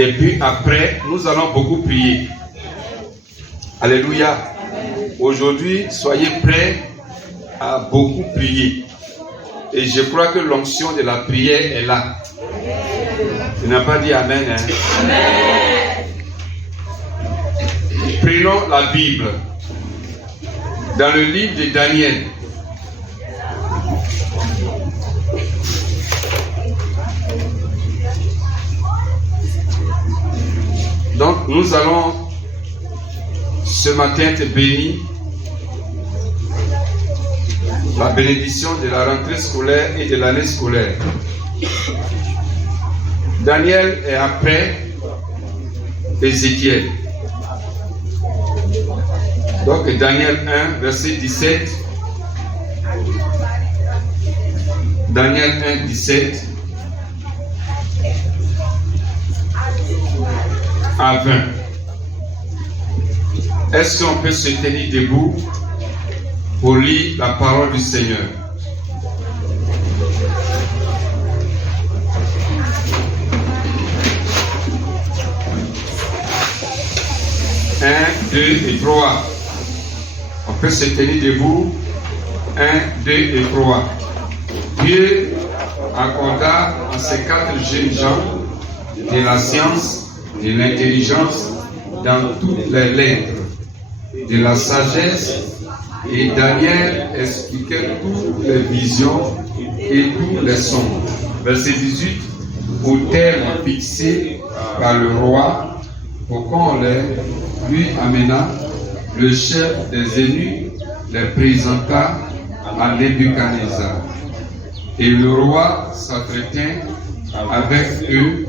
Et puis après, nous allons beaucoup prier. Alléluia. Aujourd'hui, soyez prêts à beaucoup prier. Et je crois que l'onction de la prière est là. Tu n'as pas dit Amen, hein? Amen. Prenons la Bible. Dans le livre de Daniel. Donc, nous allons ce matin te bénir. La bénédiction de la rentrée scolaire et de l'année scolaire. Daniel est après Ézéchiel. Donc Daniel 1, verset 17. Daniel 1, 17 à 20. Est-ce qu'on peut se tenir debout pour lire la parole du Seigneur? Un, 2 et 3. On peut se tenir debout. 1, 2 et 3. Dieu accorda à ces 4 jeunes gens de la science, de l'intelligence dans toutes les lettres, de la sagesse, et Daniel expliquait toutes les visions et tous les songes. Verset 18. Au terme fixé par le roi, pour qu'on lui amena, le chef des eunuques les présenta à Nebuchadnezzar. Et le roi s'entretint avec eux,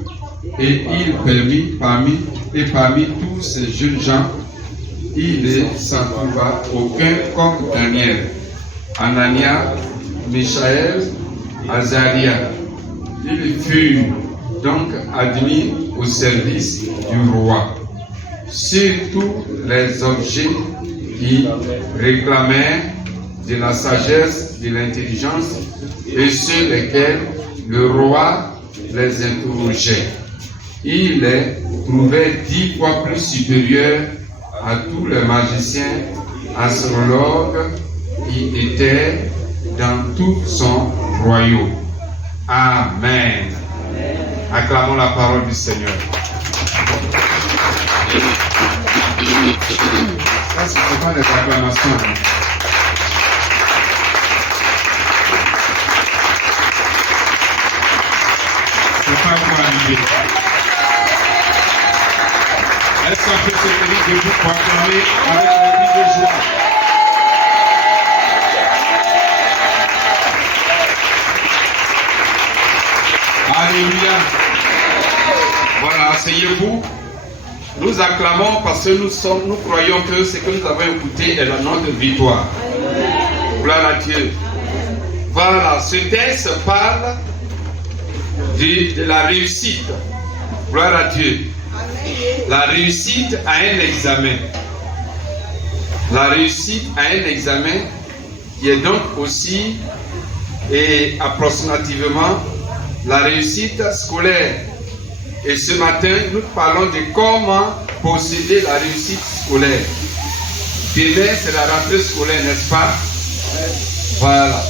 et il permit parmi tous ces jeunes gens, il ne s'en trouva aucun comme Daniel, Anania, Michaël, Azaria. Ils furent donc admis au service du roi. Surtout les objets qui réclamèrent de la sagesse, de l'intelligence, et sur lesquels le roi les interrogeait. Il les trouvait 10 fois plus supérieurs à tous les magiciens, astrologues qui étaient dans tout son royaume. Amen. Acclamons la parole du Seigneur. Ça, c'est pas des acclamations. C'est pas pour arriver. Est-ce qu'on peut se tenir debout pour acclamer avec un cri de joie? Alléluia. Voilà, asseyez-vous. Nous acclamons parce que nous croyons que ce que nous avons écouté est notre victoire. Gloire à Dieu. Voilà, ce texte parle de la réussite. Gloire à Dieu. La réussite à un examen. La réussite à un examen qui est donc aussi et approximativement la réussite scolaire. Et ce matin, nous parlons de comment posséder la réussite scolaire. Demain, c'est la rentrée scolaire, n'est-ce pas? Voilà.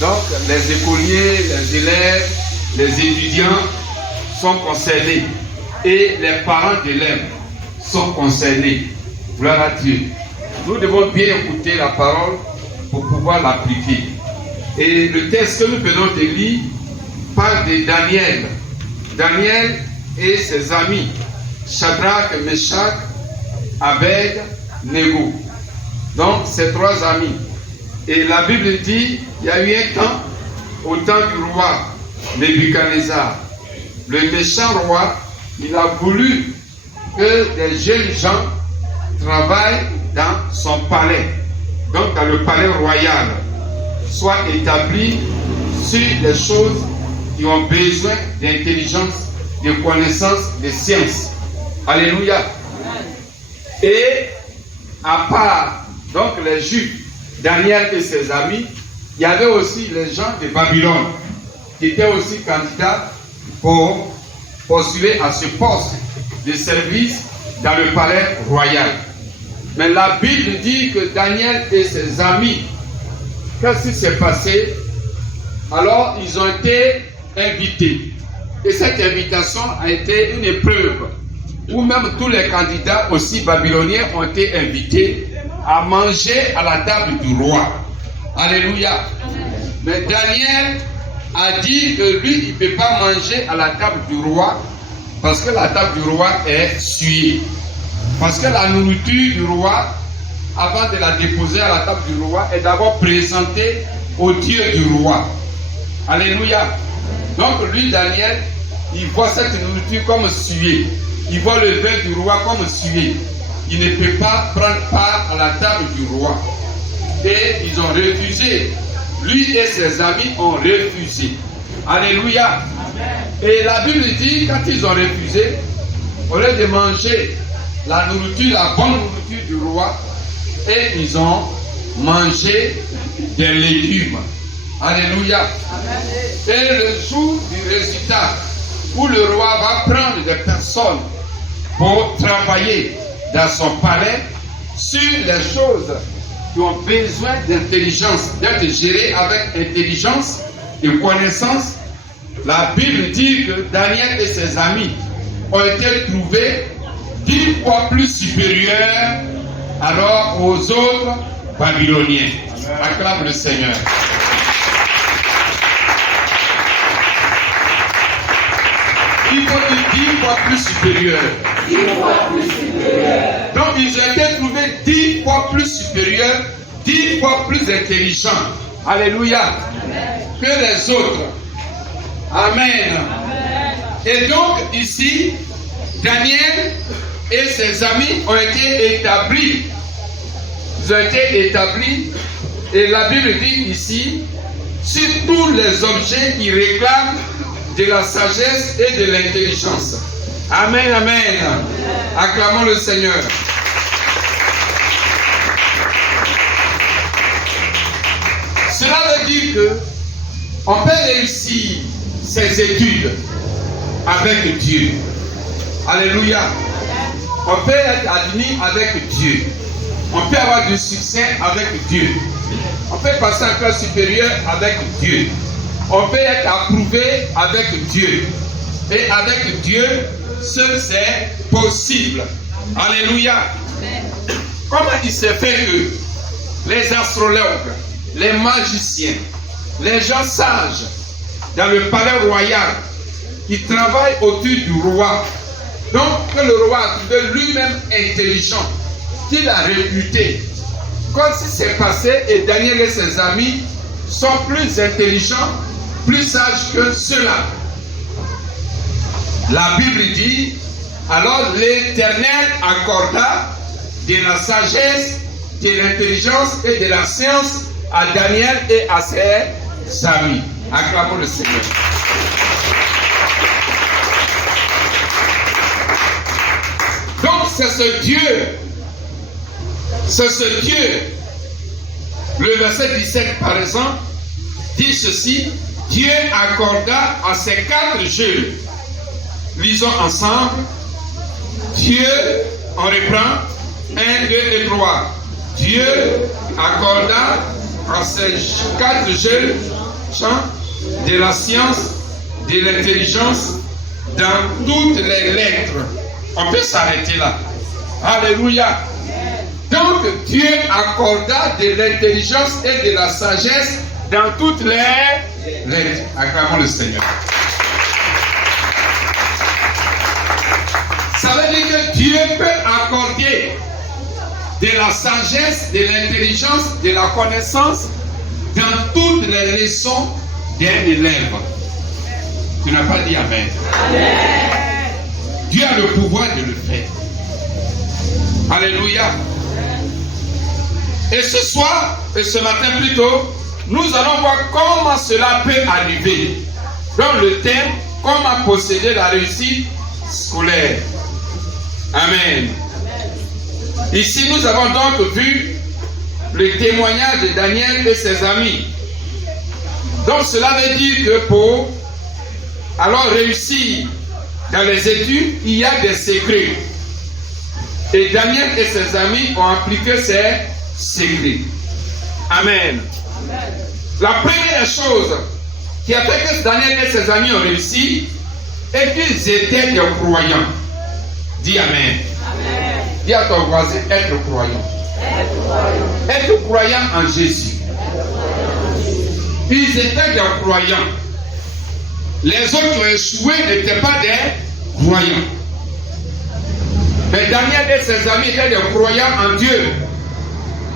Donc, les écoliers, les élèves, les étudiants sont concernés. Et les parents d'élèves sont concernés. Gloire à Dieu. Nous devons bien écouter la parole pour pouvoir l'appliquer. Et le texte que nous venons de lire parle de Daniel. Daniel et ses amis, Shadrach, Meshach, Abed-Nego. Donc, ces 3 amis. Et la Bible dit, il y a eu un temps, au temps du roi Nebuchadnezzar. Le méchant roi, il a voulu que des jeunes gens travaillent dans son palais, donc dans le palais royal, soient établis sur des choses qui ont besoin d'intelligence, de connaissances, de sciences. Alléluia. Et à part donc les Juifs, Daniel et ses amis, il y avait aussi les gens de Babylone qui étaient aussi candidats pour postuler à ce poste de service dans le palais royal. Mais la Bible dit que Daniel et ses amis, qu'est-ce qui s'est passé? Alors, ils ont été invités. Et cette invitation a été une épreuve où même tous les candidats aussi babyloniens ont été invités à manger à la table du roi. Alléluia. Mais Daniel a dit que lui, il ne peut pas manger à la table du roi parce que la table du roi est souillée. Parce que la nourriture du roi, avant de la déposer à la table du roi, est d'abord présentée au Dieu du roi. Alléluia. Donc lui, Daniel, il voit cette nourriture comme souillée. Il voit le vin du roi comme souillé. Il ne peut pas prendre part à la table du roi. Et ils ont refusé. Lui et ses amis ont refusé. Alléluia. Et la Bible dit, quand ils ont refusé, au lieu de manger la nourriture, la bonne nourriture du roi, et ils ont mangé des légumes. Alléluia. Et le jour du résultat, où le roi va prendre des personnes pour travailler dans son palais sur les choses qui ont besoin d'intelligence, d'être gérées avec intelligence et connaissance, la Bible dit que Daniel et ses amis ont été trouvés 10 fois plus supérieurs alors aux autres Babyloniens. Acclame le Seigneur. Il faut dire 10 fois plus supérieurs. 10 fois plus supérieurs. Donc ils ont été trouvés 10 fois plus supérieurs, 10 fois plus intelligents. Alléluia. Amen. Que les autres. Amen. Amen. Et donc ici, Daniel et ses amis ont été établis. Ils ont été établis. Et la Bible dit ici, sur tous les objets qui réclament de la sagesse et de l'intelligence. Amen, amen. Acclamons le Seigneur. Cela veut dire que on peut réussir ses études avec Dieu. Alléluia. On peut être admis avec Dieu. On peut avoir du succès avec Dieu. On peut passer en classe supérieure avec Dieu. On peut être approuvé avec Dieu. Et avec Dieu, seul c'est possible. Alléluia. Comment il s'est fait que les astrologues, les magiciens, les gens sages dans le palais royal qui travaillent autour du roi, donc que le roi a trouvé lui-même intelligent, qu'il a réputé, comme si c'est passé et Daniel et ses amis sont plus intelligents, plus sages que ceux-là. La Bible dit, alors l'Éternel accorda de la sagesse, de l'intelligence et de la science à Daniel et à ses amis. Acclamons le Seigneur. Donc c'est ce Dieu, le verset 17 par exemple, dit ceci, Dieu accorda à ces 4 jeunes. Lisons ensemble. Dieu, on reprend, 1, 2 et 3. Dieu accorda à ces 4 jeunes gens de la science, de l'intelligence, dans toutes les lettres. On peut s'arrêter là. Alléluia. Donc Dieu accorda de l'intelligence et de la sagesse dans toutes les lettres. Acclamons le Seigneur. Ça veut dire que Dieu peut accorder de la sagesse, de l'intelligence, de la connaissance dans toutes les leçons d'un élève. Tu n'as pas dit Amen. Amen. Dieu a le pouvoir de le faire. Alléluia. Et ce soir, et ce matin plutôt, nous allons voir comment cela peut arriver. Dans le thème, comment posséder la réussite scolaire. Amen. Ici, nous avons donc vu le témoignage de Daniel et ses amis. Donc, cela veut dire que pour alors réussir dans les études, il y a des secrets. Et Daniel et ses amis ont appliqué ces secrets. Amen. La première chose qui a fait que Daniel et ses amis ont réussi est qu'ils étaient des croyants. Dis Amen. Amen. Dis à ton voisin, être croyant. Être croyant en Jésus. Ils étaient des croyants. Les autres qui ont échoué n'étaient pas des croyants. Mais Daniel et ses amis étaient des croyants en Dieu.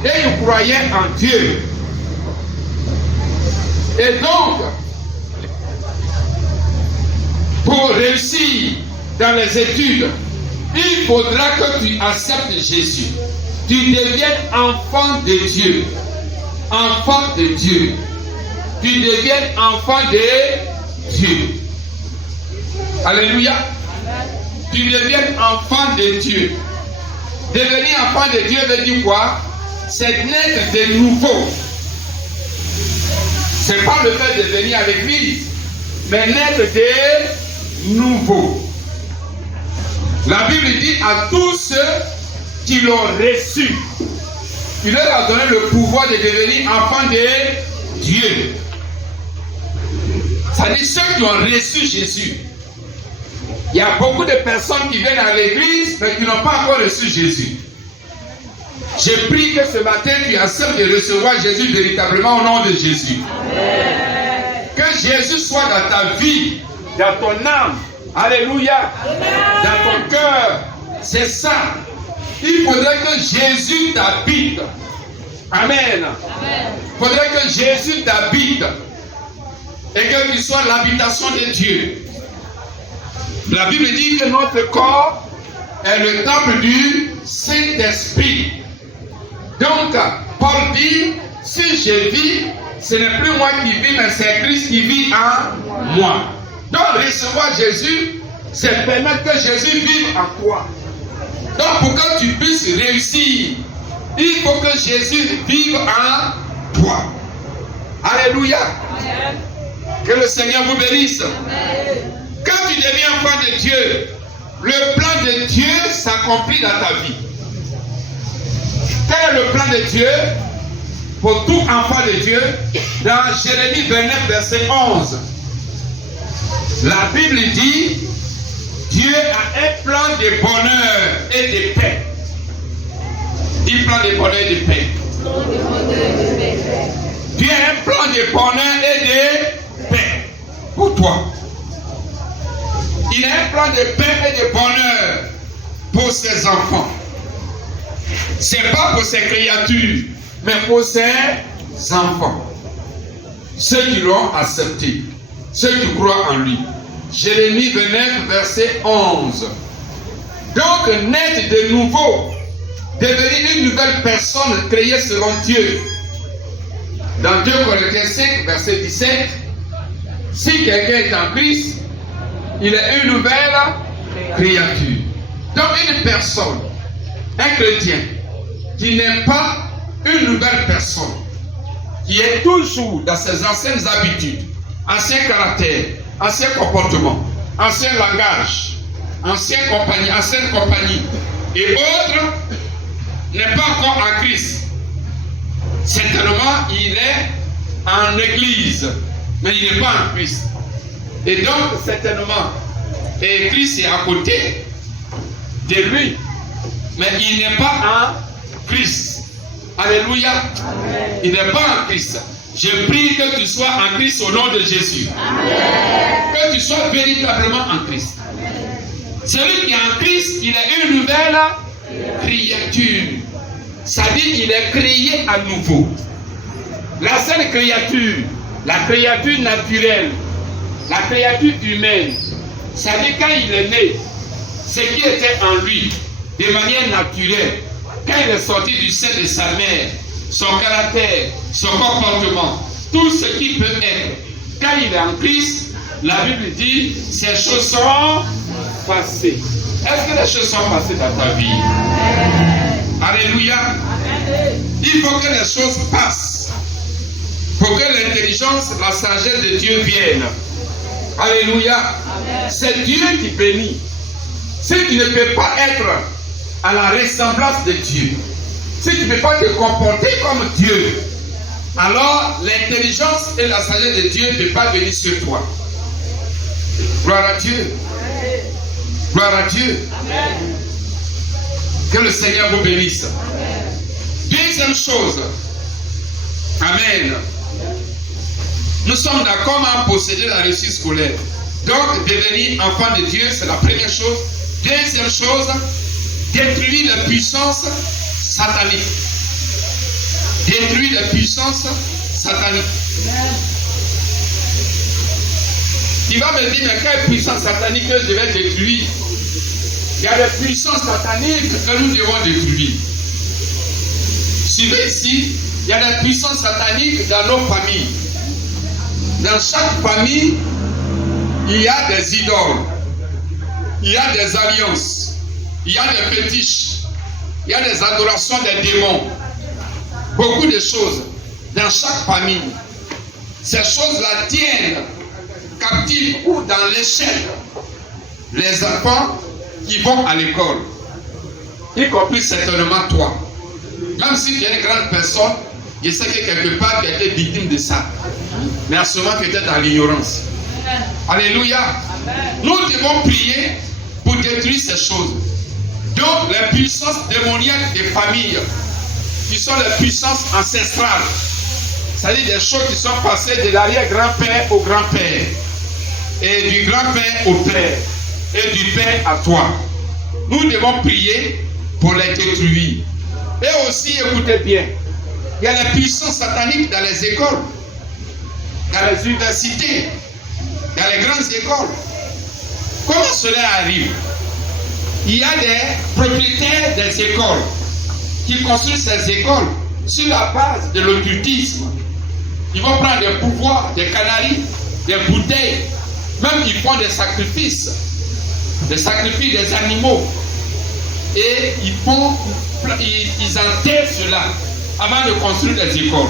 Et ils croyaient en Dieu. Et donc, pour réussir dans les études, il faudra que tu acceptes Jésus. Tu deviennes enfant de Dieu. Enfant de Dieu. Tu deviennes enfant de Dieu. Alléluia. Tu deviennes enfant de Dieu. Devenir enfant de Dieu veut dire quoi? C'est naître de nouveau. C'est pas le fait de venir à l'église, mais naître de nouveau. La Bible dit à tous ceux qui l'ont reçu, il leur a donné le pouvoir de devenir enfants de Dieu. Ça dit ceux qui ont reçu Jésus. Il y a beaucoup de personnes qui viennent à l'église, mais qui n'ont pas encore reçu Jésus. J'ai pris que ce matin, tu acceptes de recevoir Jésus véritablement au nom de Jésus. Amen. Que Jésus soit dans ta vie, dans ton âme. Alléluia. Amen. Dans ton cœur. C'est ça. Il faudrait que Jésus t'habite. Amen. Il faudrait que Jésus t'habite. Et que tu sois l'habitation de Dieu. La Bible dit que notre corps est le temple du Saint-Esprit. Donc, Paul dit, si je vis, ce n'est plus moi qui vis, mais c'est Christ qui vit en moi. Donc, recevoir Jésus, c'est permettre que Jésus vive en toi. Donc, pour que tu puisses réussir, il faut que Jésus vive en toi. Alléluia. Amen. Que le Seigneur vous bénisse. Amen. Quand tu deviens enfant de Dieu, le plan de Dieu s'accomplit dans ta vie. Quel est le plan de Dieu pour tout enfant de Dieu? Dans Jérémie 29, verset 11, la Bible dit, Dieu a un plan de bonheur et de paix. Il plan de bonheur et de paix. Dieu a un plan de bonheur et de paix pour toi. Il a un plan de paix et de bonheur pour ses enfants. Ce n'est pas pour ses créatures, mais pour ses enfants. Ceux qui l'ont accepté, ceux qui croient en lui. Jérémie 29, verset 11. Donc, naître de nouveau, devenir une nouvelle personne créée selon Dieu. Dans 2 Corinthiens 5, verset 17, si quelqu'un est en Christ, il est une nouvelle créature. Donc, une personne, un chrétien, qui n'est pas une nouvelle personne, qui est toujours dans ses anciennes habitudes, anciens caractères, anciens comportements, anciens langages, ancienne compagnie, et autres, n'est pas encore en Christ. Certainement, il est en église, mais il n'est pas en Christ. Et donc, certainement, et Christ est à côté de lui, mais il n'est pas en Christ. Alléluia. Amen. Il n'est pas en Christ. Je prie que tu sois en Christ au nom de Jésus. Amen. Que tu sois véritablement en Christ. Amen. Celui qui est en Christ, il est une nouvelle créature. Ça dit qu'il est créé à nouveau. La seule créature, la créature naturelle, la créature humaine, ça dit quand il est né, ce qui était en lui, de manière naturelle, quand il est sorti du sein de sa mère, son caractère, son comportement, tout ce qui peut être, quand il est en Christ, la Bible dit, ces choses sont passées. Est-ce que les choses sont passées dans ta vie? Alléluia. Il faut que les choses passent. Pour que l'intelligence, la sagesse de Dieu vienne. Alléluia. C'est Dieu qui bénit. Si tu ne peux pas être à la ressemblance de Dieu, si tu ne peux pas te comporter comme Dieu, alors l'intelligence et la sagesse de Dieu ne peuvent pas venir sur toi. Gloire à Dieu. Gloire à Dieu. Amen. Que le Seigneur vous bénisse. Amen. Deuxième chose. Amen. Nous sommes d'accord à posséder la réussite scolaire. Donc, devenir enfant de Dieu, c'est la première chose. Deuxième chose, détruire la puissance satanique. Détruire la puissance satanique. Il va me dire, mais quelle puissance satanique que je vais détruire? Il y a des puissances sataniques que nous devons détruire. Suivez ici, il y a des puissances sataniques dans nos familles. Dans chaque famille, il y a des idoles, il y a des alliances, il y a des fétiches, il y a des adorations des démons. Beaucoup de choses dans chaque famille. Ces choses-là tiennent captifs ou dans l'échec les enfants qui vont à l'école, y compris certainement toi. Même si tu es une grande personne, je sais que quelque part tu as été victime de ça. Mais à ce moment tu étais dans l'ignorance. Alléluia. Nous devons prier pour détruire ces choses. Donc les puissances démoniaques des familles, qui sont les puissances ancestrales, c'est-à-dire des choses qui sont passées de l'arrière-grand-père au grand-père, et du grand-père au père, et du père à toi. Nous devons prier pour les détruire. Et aussi, écoutez bien, il y a les puissances sataniques dans les écoles, dans les universités, dans les grandes écoles. Comment cela arrive? Il y a des propriétaires des écoles qui construisent ces écoles sur la base de l'occultisme. Ils vont prendre des pouvoirs, des canaris, des bouteilles, même ils font des sacrifices des animaux. Et ils enterrent cela avant de construire des écoles.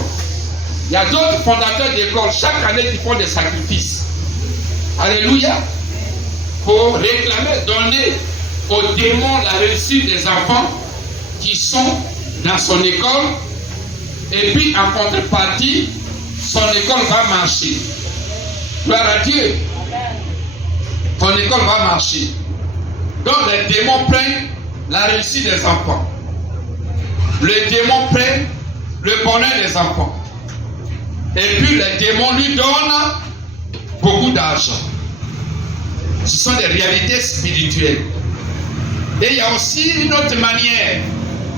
Il y a d'autres fondateurs d'écoles, chaque année, qui font des sacrifices. Alléluia. Pour réclamer, donner aux démons la réussite des enfants qui sont dans son école. Et puis, en contrepartie, son école va marcher. Gloire à Dieu. Ton école va marcher. Donc, les démons prennent la réussite des enfants. Les démons prennent le bonheur des enfants. Et puis, les démons lui donnent beaucoup d'argent. Ce sont des réalités spirituelles. Et il y a aussi une autre manière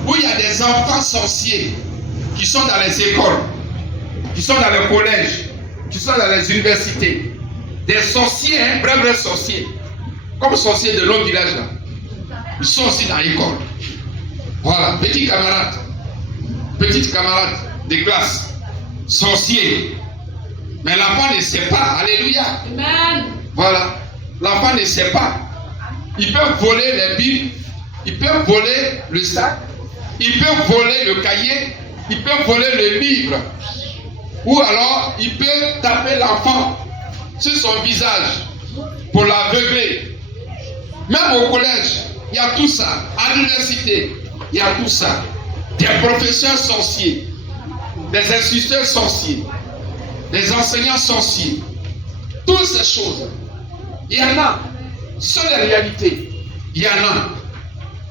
où il y a des enfants sorciers qui sont dans les écoles, qui sont dans les collèges, qui sont dans les universités. Des sorciers, vrais sorciers, comme sorciers de l'autre village là. Ils sont aussi dans l'école. Voilà, petits camarades, petites camarades de classe, sorciers. Mais l'enfant ne sait pas. Alléluia. Amen. Voilà. L'enfant ne sait pas. Il peut voler les billes, il peut voler le sac, il peut voler le cahier, il peut voler le livre. Ou alors, il peut taper l'enfant sur son visage pour l'aveugler. Même au collège, il y a tout ça. À l'université, il y a tout ça. Des professeurs sorciers, des instituteurs sorciers, des enseignants sorciers. Toutes ces choses. Il y en a. Ce sont les réalités. Il y en a.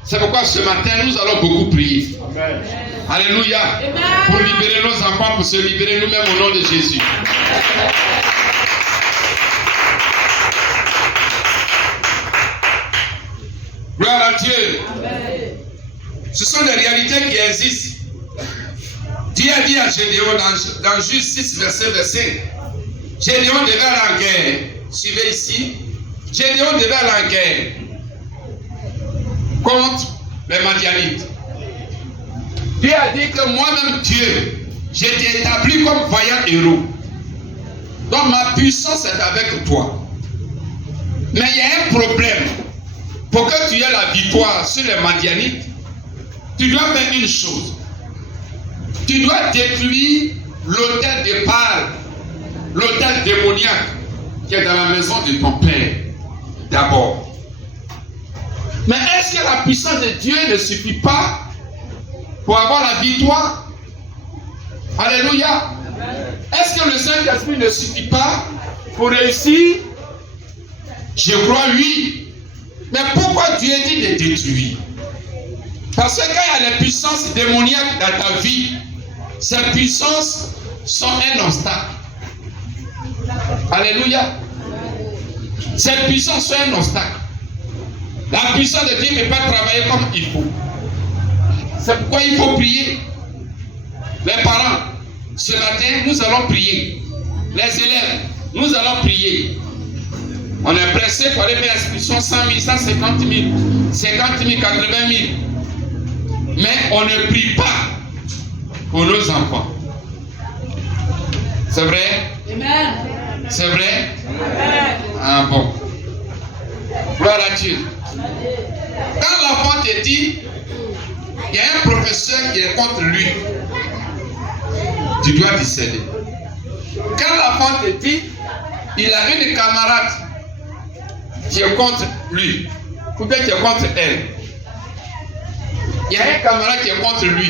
C'est pourquoi ce matin, nous allons beaucoup prier. Amen. Alléluia. Amen. Pour libérer nos enfants, pour se libérer nous-mêmes au nom de Jésus. Gloire à Dieu. Amen. Ce sont des réalités qui existent. Dieu a dit à Gédéon dans Juge 6, verset 5. Gédéon devait aller en guerre. Suivez ici. Gédéon devait aller en guerre contre les Madianites. Dieu a dit que moi-même Dieu, je t'ai établi comme vaillant héros. Donc ma puissance est avec toi. Mais il y a un problème. Pour que tu aies la victoire sur les Madianites, tu dois faire une chose. Tu dois détruire l'autel de Baal, l'autel démoniaque qui est dans la maison de ton Père, d'abord. Mais est-ce que la puissance de Dieu ne suffit pas pour avoir la victoire? Alléluia. Est-ce que le Saint-Esprit ne suffit pas pour réussir? Je crois oui. Mais pourquoi Dieu dit de détruire? Parce que quand il y a les puissances démoniaques dans ta vie, ces puissances sont un obstacle. Alléluia. Ces puissances sont un obstacle. La puissance de Dieu ne peut pas travailler comme il faut. C'est pourquoi il faut prier. Les parents, ce matin, nous allons prier. Les élèves, nous allons prier. On est pressé pour aller faire inscription 100 000, 150 000, 50 000, 80 000. Mais on ne prie pas pour nos enfants. C'est vrai? Amen. C'est vrai? Amen. Ah bon. Gloire à Dieu. Quand l'enfant te dit, il y a un professeur qui est contre lui, tu dois discerner. Quand l'enfant te dit, il a une camarade qui est contre lui, ou bien qui est contre elle, il y a un camarade qui est contre lui,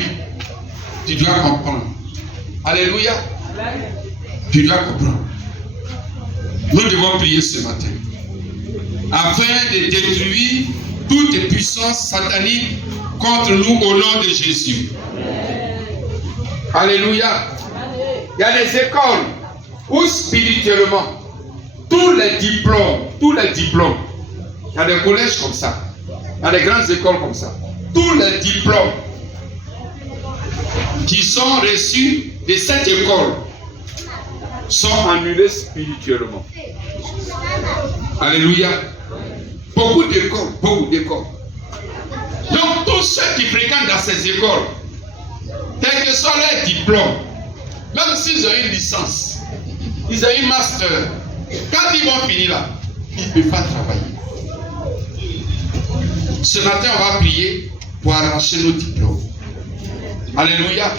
tu dois comprendre. Alléluia. Tu dois comprendre. Nous devons prier ce matin afin de détruire toute puissance satanique contre nous au nom de Jésus. Alléluia. Il y a des écoles où spirituellement, tous les diplômes, il y a des collèges comme ça, il y a des grandes écoles comme ça, tous les diplômes qui sont reçus de cette école sont annulés spirituellement. Alléluia. Beaucoup d'écoles. Donc tous ceux qui fréquentent dans ces écoles, quel que soit leur diplôme, même s'ils ont une licence, ils ont une master, quand ils vont finir là, ils ne peuvent pas travailler. Ce matin, on va prier pour arracher nos diplômes. Alléluia.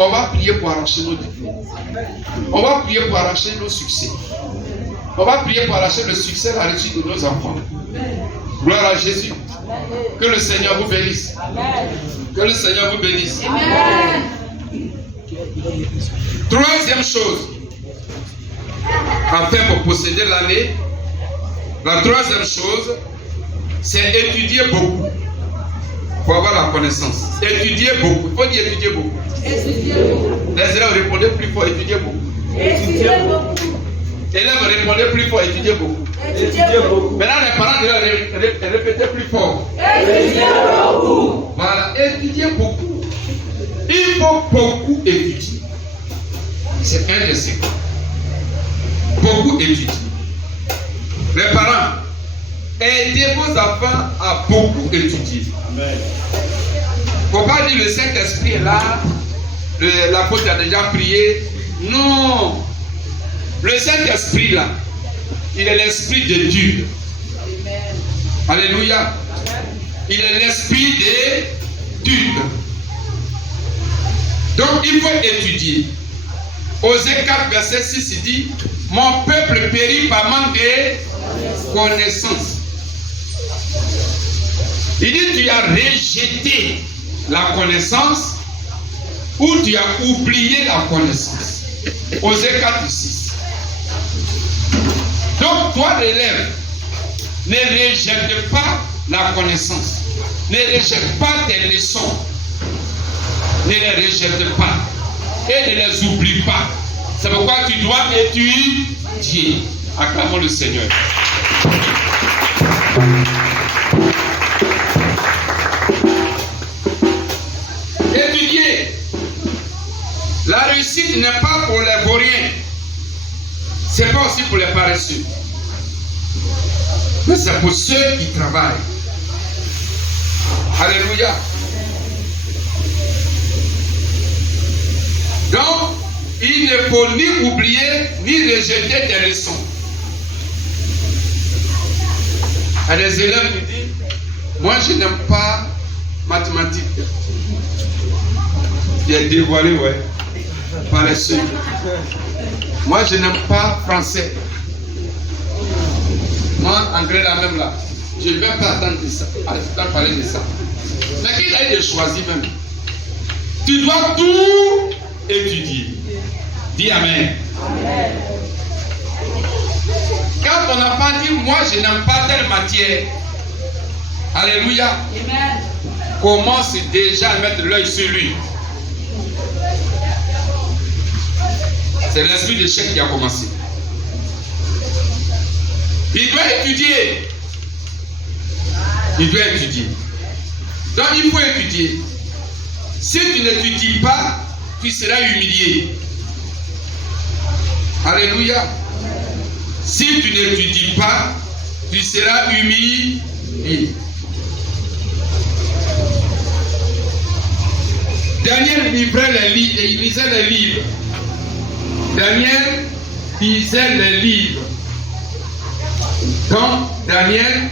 On va prier pour arracher nos diplômes. On va prier pour arracher nos succès. On va prier pour arracher le succès, la réussite de nos enfants. Gloire à Jésus. Que le Seigneur vous bénisse. Que le Seigneur vous bénisse. Troisième chose, afin pour posséder l'année, la troisième chose, c'est étudier beaucoup. Pour avoir la connaissance. Étudier beaucoup. Il faut dire étudier beaucoup. Les élèves répondaient plus fort, étudier beaucoup. Élèves répondaient plus fort, étudier beaucoup. Maintenant les parents répétaient plus fort. Étudier beaucoup. Voilà, étudier beaucoup. Il faut beaucoup étudier. C'est un des secrets. Beaucoup étudier. Les parents, aidez vos enfants à beaucoup étudier. Il ne faut pas dire le Saint-Esprit est là, l'apôtre a déjà prié. Non. Le Saint-Esprit là, il est l'esprit de Dieu. Alléluia. Il est l'esprit de Dieu. Donc il faut étudier. Osée 4, verset 6, il dit, mon peuple périt par manque de connaissance. Il dit, tu as rejeté la connaissance ou tu as oublié la connaissance. Osée 4, 6. Donc, toi, l'élève, ne rejette pas la connaissance. Ne rejette pas tes leçons. Ne les rejette pas. Et ne les oublie pas. C'est pourquoi tu dois étudier. Acclamons le Seigneur. Étudier. La réussite n'est pas pour les vauriens. C'est pas aussi pour les paresseux. Mais c'est pour ceux qui travaillent. Alléluia. Donc, il ne faut ni oublier, ni rejeter des leçons. Il y a des élèves qui disent, moi je n'aime pas mathématiques. Il est dévoilé, ouais. Paresseux. Moi je n'aime pas français. Moi, André, là même là, je ne vais pas attendre de ça, parler de ça. Mais qu'il aille de choisir même. Tu dois tout étudier. Dis Amen. Amen. Quand ton enfant dit, moi je n'aime pas telle matière, alléluia, amen, commence déjà à mettre l'œil sur lui. C'est l'esprit d'échec qui a commencé. Il doit étudier. Il doit étudier. Donc il faut étudier. Si tu n'étudies pas, tu seras humilié. Alléluia. Si tu n'étudies pas, tu seras humilié. Daniel livrait les livres et il lisait les livres. Daniel lisait les livres. Donc, Daniel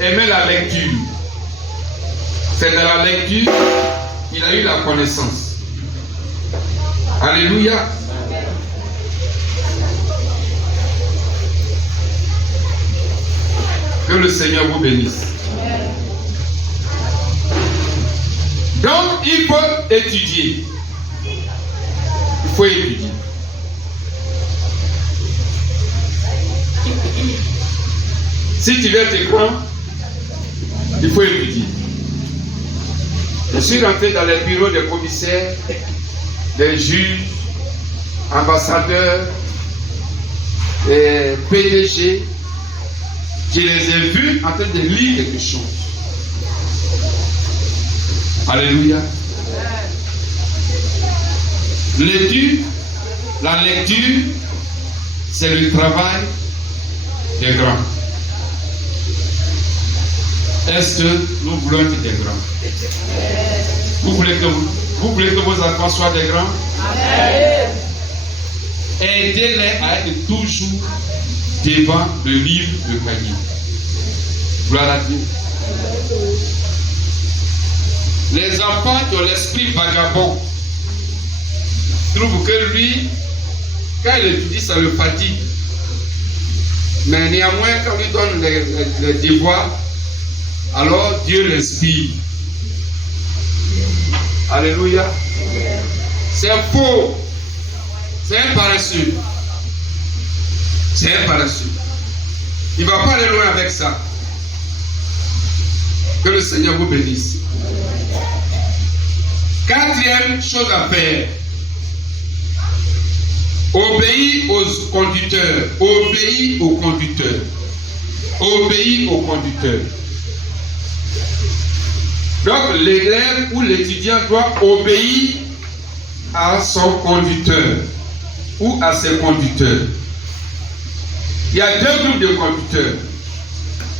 aimait la lecture. C'est de la lecture qu'il a eu la connaissance. Alléluia. Que le Seigneur vous bénisse. Donc, il faut étudier. Il faut étudier. Si tu veux être grand, il faut étudier. Je suis rentré dans les bureaux des commissaires, des juges, ambassadeurs, et PDG. Je les ai vus en train de lire quelque chose. Alléluia. La lecture, c'est le travail des grands. Est-ce que nous voulons être des grands? Vous voulez que vos enfants soient des grands? Aidez-les à être toujours devant le livre de cahier. Gloire à Dieu. Les enfants qui ont l'esprit vagabond trouvent que lui, quand il étudie, ça le fatigue. Mais néanmoins, quand on lui donne les devoirs, alors Dieu l'inspire. Alléluia. C'est faux. C'est un paresseux. C'est un paresseux. Il ne va pas aller loin avec ça. Que le Seigneur vous bénisse. Quatrième chose à faire. Obéis aux conducteurs. Obéis aux conducteurs. Obéis aux conducteurs. Donc l'élève ou l'étudiant doit obéir à son conducteur ou à ses conducteurs. Il y a deux groupes de conducteurs.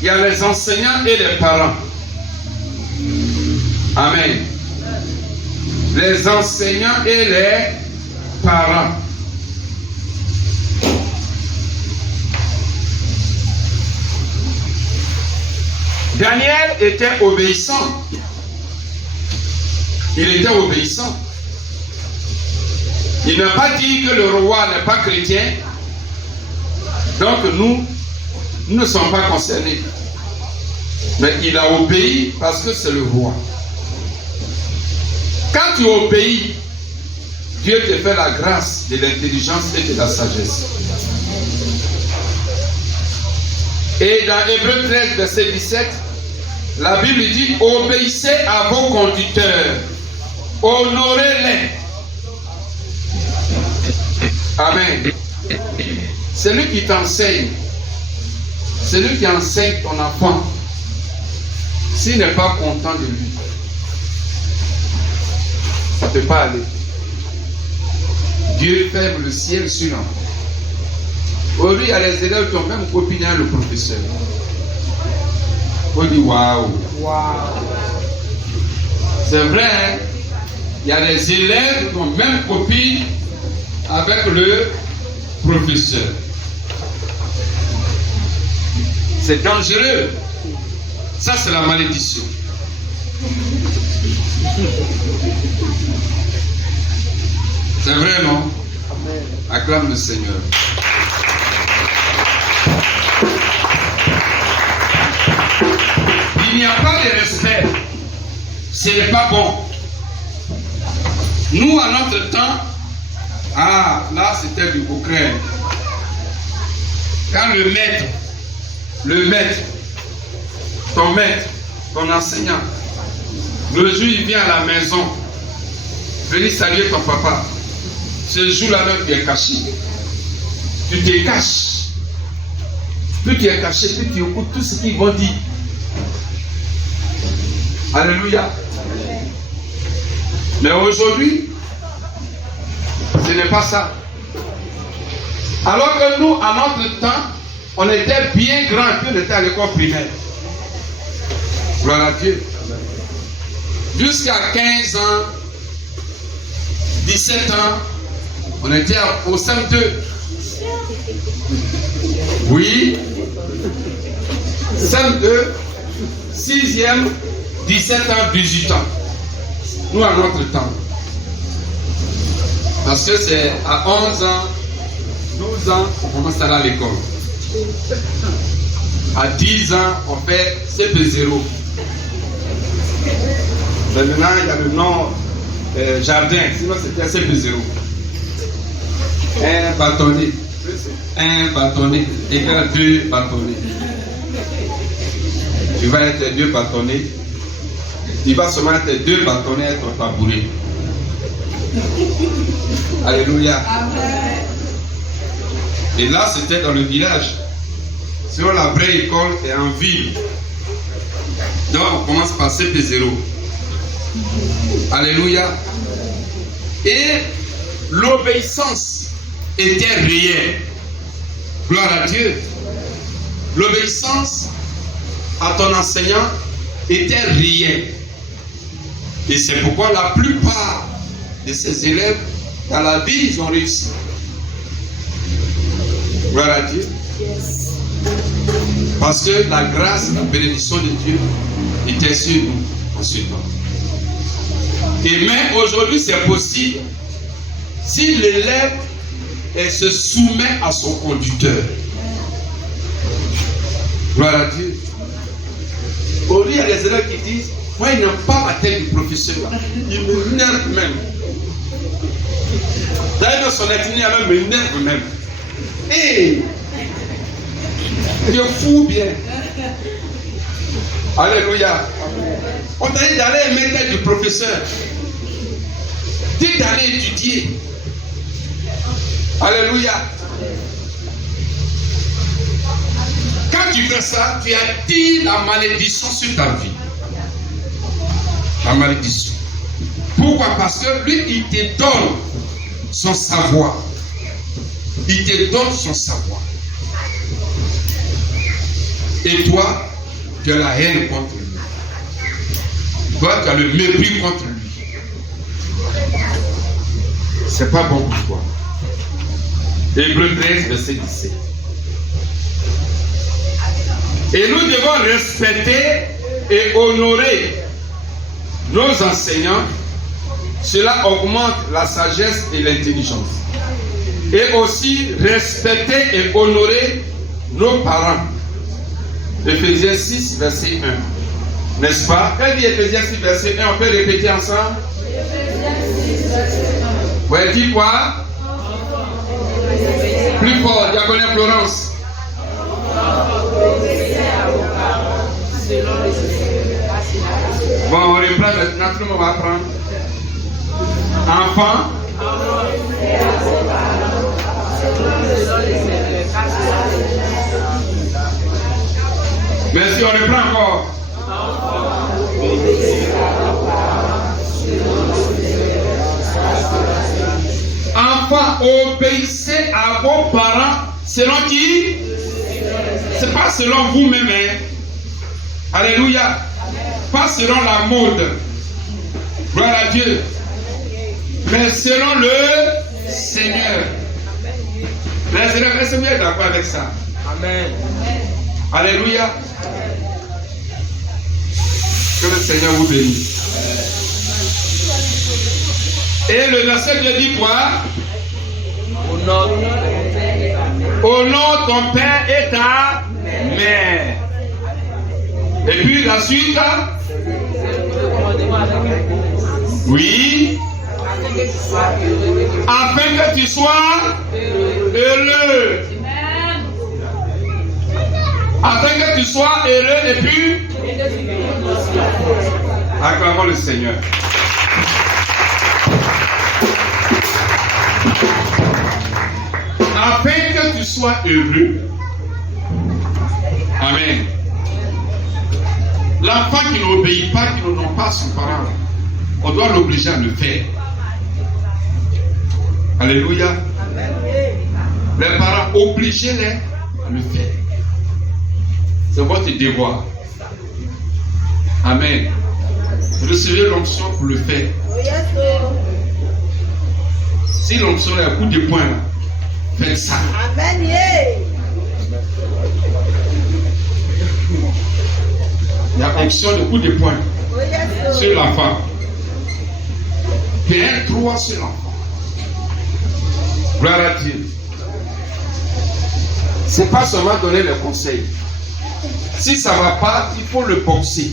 Il y a les enseignants et les parents. Amen. Les enseignants et les parents. Daniel était obéissant. Il était obéissant. Il n'a pas dit que le roi n'est pas chrétien. Donc nous ne sommes pas concernés. Mais il a obéi parce que c'est le roi. Quand tu obéis, Dieu te fait la grâce de l'intelligence et de la sagesse. Et dans Hébreux 13, verset 17, la Bible dit, obéissez à vos conducteurs, honorez-les. Amen. Celui qui t'enseigne, celui qui enseigne ton enfant, s'il n'est pas content de lui, ça ne peut pas aller. Dieu ferme le ciel sur l'enfant. Aujourd'hui, il y a les élèves qui ont même copié le professeur. On dit waouh. C'est vrai, hein? Il y a des élèves qui ont même copié avec le professeur. C'est dangereux. Ça, c'est la malédiction. C'est vrai, non? Acclame le Seigneur. il n'y a pas de respect. Ce n'est pas bon. Nous, à notre temps, là c'était du concret. Quand le maître, ton enseignant, le jour il vient à la maison, venir saluer ton papa, ce jour-là même tu es caché. Tu te caches. Plus tu es caché, plus tu écoutes tout ce qu'ils vont dire. Alléluia. Mais aujourd'hui, ce n'est pas ça. Alors que nous, à notre temps, on était bien grands, puis on était à l'école primaire. Gloire à Dieu. Jusqu'à 15 ans, 17 ans, on était au CM2. Oui. CM2, 6e, 17 ans, 18 ans. Nous, à notre temps. Parce que c'est à 11 ans, 12 ans, on commence à aller à l'école. À 10 ans, on fait CP0. Maintenant, il y a le nom jardin, sinon c'était CP0. Un bâtonnet égale 2 bâtonnets. Tu vas être 2 bâtonnets. Il va seulement être 2 bâtonnets à ton tabouret. Alléluia. Et là, c'était dans le village. Sinon, la vraie école est en ville. Donc, on commence par CP0. Alléluia. Et l'obéissance était réelle. Gloire à Dieu. L'obéissance à ton enseignant était réelle. Et c'est pourquoi la plupart de ces élèves, dans la vie, ils ont réussi. Gloire à Dieu. Parce que la grâce, la bénédiction de Dieu était sur nous en ce temps. Et même aujourd'hui, c'est possible. Si l'élève se soumet à son conducteur. Gloire à Dieu. Aujourd'hui, il y a des élèves qui disent, moi, il n'aime pas la tête du professeur. Il m'énerve même. D'ailleurs, son itinéraire m'énerve même. Hé! Il est fou bien. Alléluia. On t'a dit d'aller aimer tête du professeur. Dis d'aller étudier. Alléluia. Quand tu fais ça, tu attires la malédiction sur ta vie. La malédiction. Pourquoi? Parce que lui, il te donne son savoir. Il te donne son savoir. Et toi, tu as la haine contre lui. Toi, tu as le mépris contre lui. C'est pas bon pour toi. Hébreux 13, verset 17. Et nous devons respecter et honorer nos enseignants. Cela augmente la sagesse et l'intelligence. Et aussi respecter et honorer nos parents. Éphésiens 6, verset 1. N'est-ce pas? Quand il dit Éphésiens 6, verset 1, on peut répéter ensemble? Éphésiens 6, verset 1. Ouais, dis quoi? Plus fort, diaconne Florence. Bon, on reprend maintenant, tout le monde va apprendre. Enfant. Merci, on reprend encore. Enfants, obéissez à vos parents selon qui? C'est pas selon vous-même. Hein? Alléluia. Pas selon la mode. Gloire à Dieu. Mais selon le Seigneur. Les élèves, est-ce que vous êtes d'accord avec ça? Amen. Alléluia. Que le Seigneur vous bénisse. Et le verset 2 dit quoi? Honore ton père et ta mère. Et puis la suite. Oui. Afin que tu sois heureux. Afin que tu sois heureux et puis acclamons le Seigneur. Afin que tu sois heureux. Amen. L'enfant qui n'obéit pas, qui n'honore pas son parent, on doit l'obliger à le faire. Alléluia. Les parents, obligez-les à le faire. C'est votre devoir. Amen. Recevez l'onction pour le faire. Si l'onction est à coup de poing, faites ça. Amen. Il y a onction de coup de poing sur l'enfant. Père, 3 sur l'enfant. Gloire à Dieu. C'est pas seulement donner le conseil. Si ça ne va pas, il faut le boxer.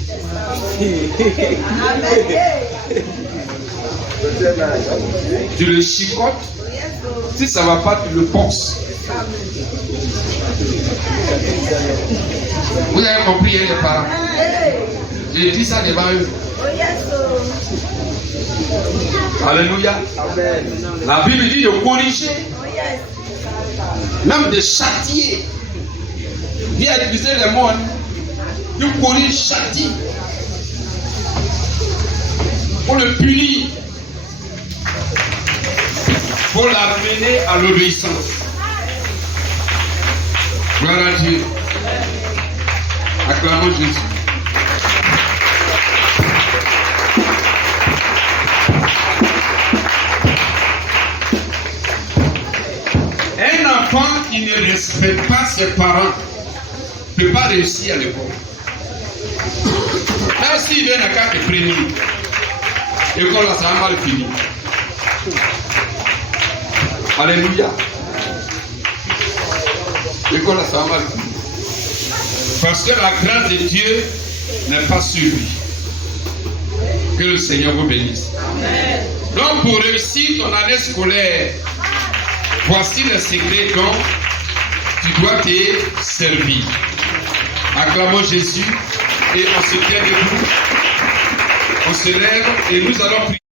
Tu le chicotes. Si ça ne va pas, tu le boxes. Vous avez compris, les parents? J'ai dit ça devant eux. Alléluia. La Bible dit de corriger, même de châtier. Il a utilisé les mots. De corriger, châtier. Pour le punir. Pour l'amener à l'obéissance. Gloire à Dieu. Acclamons Jésus. Un enfant qui ne respecte pas ses parents ne peut pas réussir à l'école. Même s'il vient à 4 premiers, l'école là, ça va mal finir. Alléluia. L'école là, ça va mal finir. Parce que la grâce de Dieu n'est pas sur lui. Que le Seigneur vous bénisse. Amen. Donc pour réussir ton année scolaire, voici le secret dont tu dois te servir. Acclamons Jésus et on se tient debout. On se lève et nous allons prier.